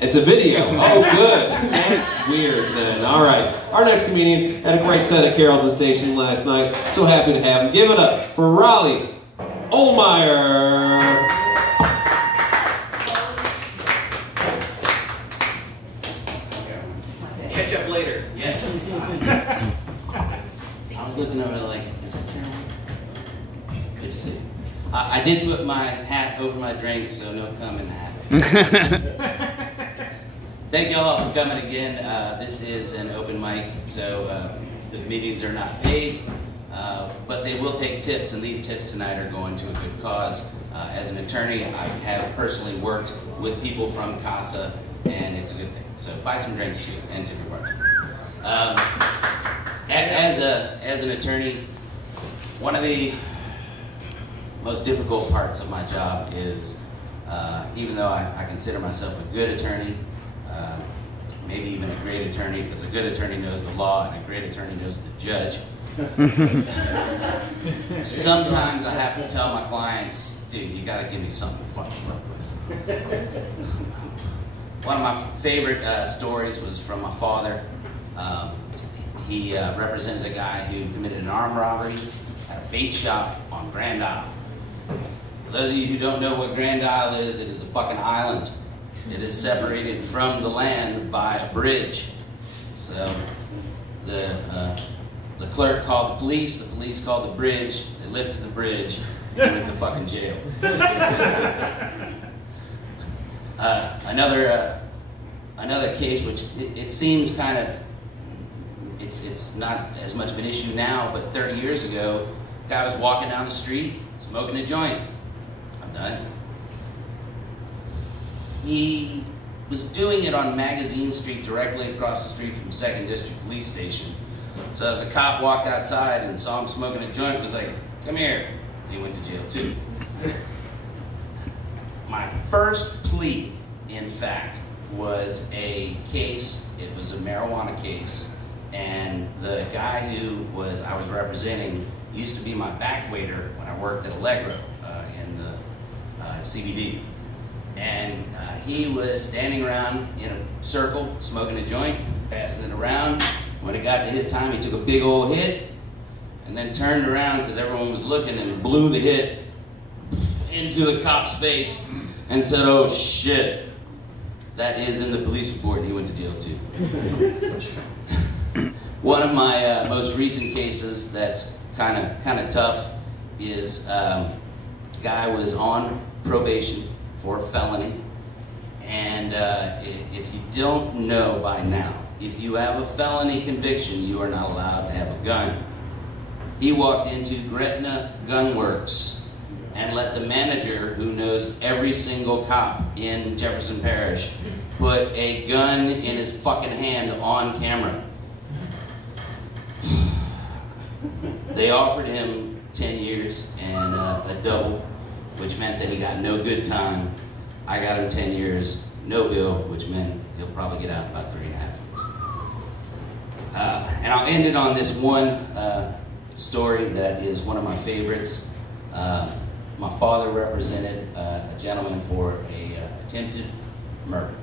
It's a video. Oh, good. That's weird then. All right. Our next comedian had a great set at Carrollton Station last night. So happy to have him. Give it up for Raleigh Ohlmeyer. Catch up later. Yes. I was looking over like, is that Carol? Good to see you. I did put my hat over my drink, so no cum in the hat. Thank y'all for coming again. This is an open mic, so the meetings are not paid, but they will take tips, and these tips tonight are going to a good cause. As an attorney, I have personally worked with people from CASA, and it's a good thing. So buy some drinks too, and tip your partner. As an attorney, one of the most difficult parts of my job is, even though I consider myself a good attorney, maybe even a great attorney, because a good attorney knows the law and a great attorney knows the judge. Sometimes I have to tell my clients, dude, you gotta give me something to fucking work with. One of my favorite stories was from my father. He represented a guy who committed an armed robbery at a bait shop on Grand Isle. For those of you who don't know what Grand Isle is, it is a fucking island. It is separated from the land by a bridge. So the clerk called the police called the bridge, they lifted the bridge, and went to fucking jail. Another case, which it seems kind of, it's not as much of an issue now, but 30 years ago, a guy was walking down the street, smoking a joint. I've done it. He was doing it on Magazine Street, directly across the street from 2nd District Police Station. So as a cop walked outside and saw him smoking a joint, was like, come here. He went to jail too. My first plea, in fact, was a case, it was a marijuana case, and the guy who I was representing used to be my back waiter when I worked at Allegro in the CBD. And he was standing around in a circle, smoking a joint, passing it around. When it got to his time, he took a big old hit, and then turned around because everyone was looking and blew the hit into the cop's face and said, oh shit. That is in the police report, and he went to jail too. One of my most recent cases that's kind of tough is guy was on probation for a felony, and if you don't know by now, if you have a felony conviction, you are not allowed to have a gun. He walked into Gretna Gun Works and let the manager, who knows every single cop in Jefferson Parish, put a gun in his fucking hand on camera. They offered him 10 years and a double, which meant that he got no good time. I got him 10 years, no bill, which meant he'll probably get out in about 3.5 years. And I'll end it on this one story that is one of my favorites. My father represented a gentleman for an attempted murder.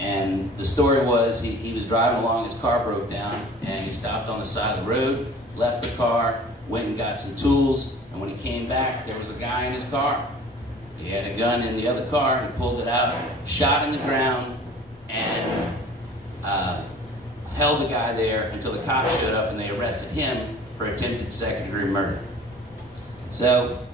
And the story was he was driving along, his car broke down, and he stopped on the side of the road, left the car, went and got some tools, and when he came back, there was a guy in his car. He had a gun in the other car, he pulled it out, shot in the ground, and held the guy there until the cops showed up and they arrested him for attempted second-degree murder. So,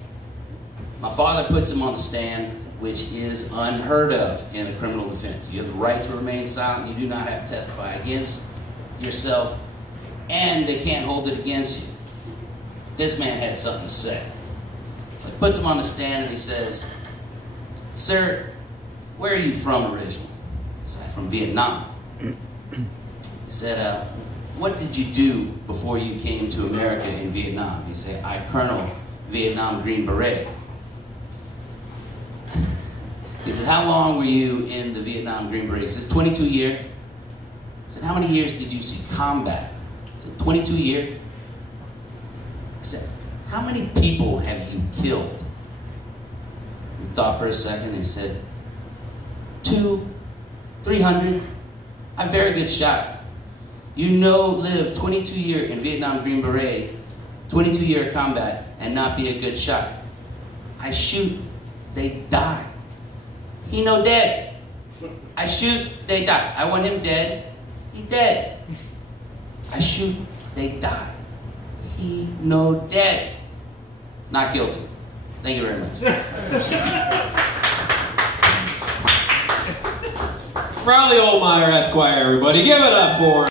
my father puts him on the stand, which is unheard of in a criminal defense. You have the right to remain silent. You do not have to testify against yourself, and they can't hold it against you. This man had something to say. So he puts him on the stand and he says, sir, where are you from originally? He said, from Vietnam. He said, what did you do before you came to America in Vietnam? He said, I Colonel Vietnam Green Beret. He said, how long were you in the Vietnam Green Beret? He says, 22 years. He said, how many years did you see combat? He said, 22 years. He said, how many people have you killed? He thought for a second and he said, 2, 300. I'm a very good shot. You know, live 22 years in Vietnam Green Beret, 22 year combat, and not be a good shot. I shoot, they die. He no dead. I shoot, they die. I want him dead. He dead. I shoot, they die. He no dead. Not guilty. Thank you very much. Raleigh Ohlmeyer, Esquire, everybody. Give it up for him.